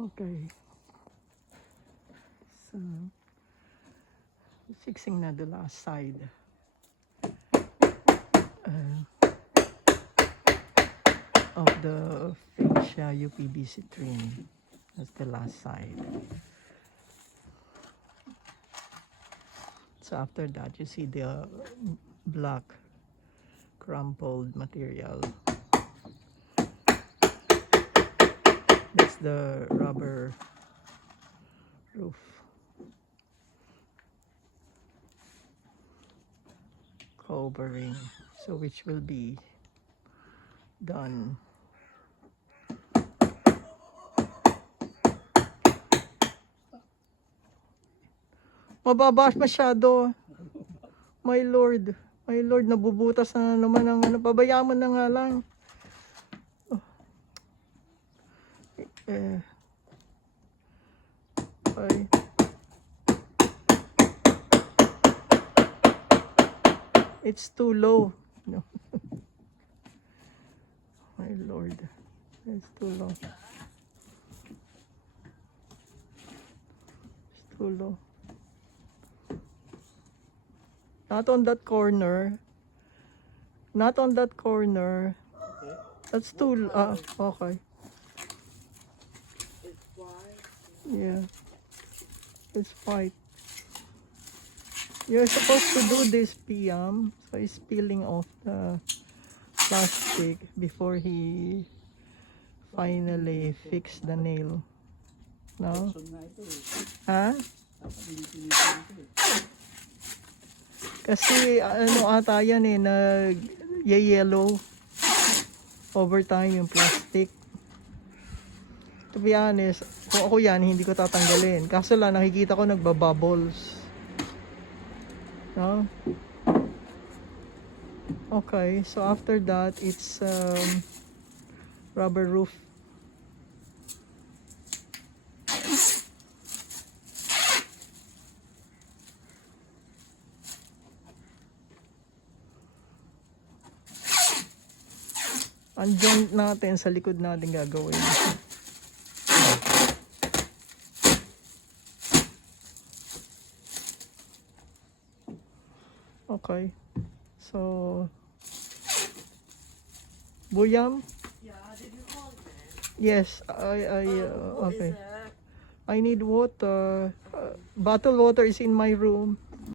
Okay. So, fixing na the last side. Of the fascia UPVC trim. That's the last side. So after that, you see the black crumpled material. That's the rubber roof. Covering, so which will be done mababa masyado. My Lord, nabubutas na naman ang ano, pabayaan mo na nga lang. Okay. It's too low. No. My Lord, it's too low. It's too low. Not on that corner. Not on that corner. Okay. That's too okay. It's wide. Yeah. It's white. You're supposed to do this, PM. So he's peeling off the plastic before he finally fixed the nail. No? Ha? Kasi ano ata yan eh, nag-yellow over time yung plastic. To be honest, kung ako yan, hindi ko tatanggalin. Kaso lang, nakikita ko nagbabubbles. No? Okay, so after that, it's rubber roof. Ang joint natin sa likod natin gagawin. Okay. So, Buyam? Yeah, did you call me? Yes, okay. I need water. Bottled water is in my room.